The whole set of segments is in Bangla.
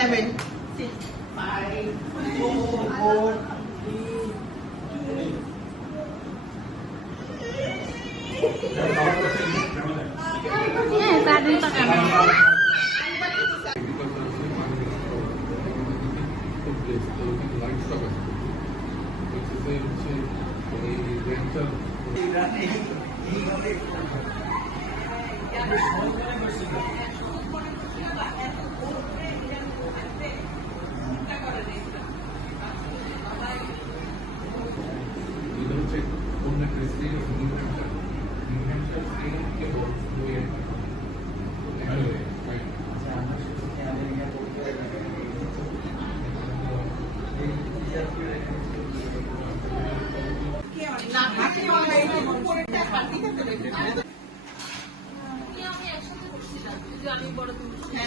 7, 6, 5, 4,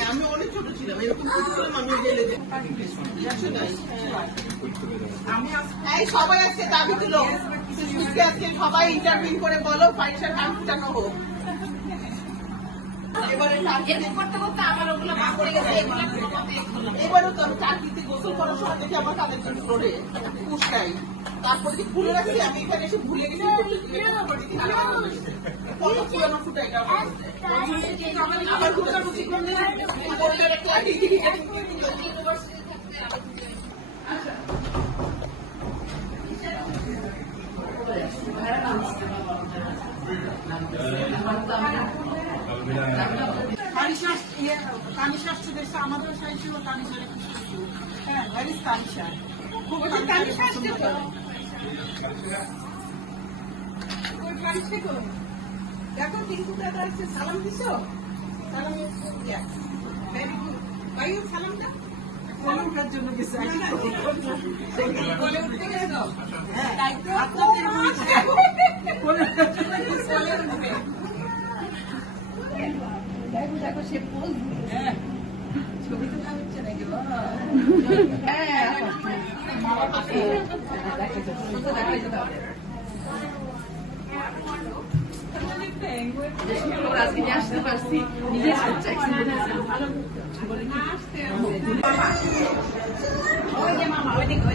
আমি অনেক ছোট ছিলাম এরকম সবাই আসছে দাবি তুলো আজকে সবাই ইন্টারভিউ করে বলো পরীক্ষার কাম জানো হোক এবারও তো আমি চাকরিতে গোসল করার সময় দেখি আমার তাদের ফ্লোরে পুষ্টাই তারপরে যে খুলে রাখছি আমি এখানে এসে ভুলে গেছি কত পুরানো ফুটাই কানিশা আসছে দেখছে আমাদের সাইড ছিল কানিশা হ্যাঁ ভ্যারিস কানিশা খুব কানিশা আসছে তো দেখো টিঙ্কু দাদা আসছে সালাম দিছো সালাম ভেরি গুড ভাই সালামটা সালামটার জন্য গেছে বলে উঠতে গেছে হ্যাঁ তাই তো আপনাদের বলে উঠবে দেখো সে পোজ ছবি তো হচ্ছে নাকি আজকে আসতে পারছি নিজের মামা ওইদিকে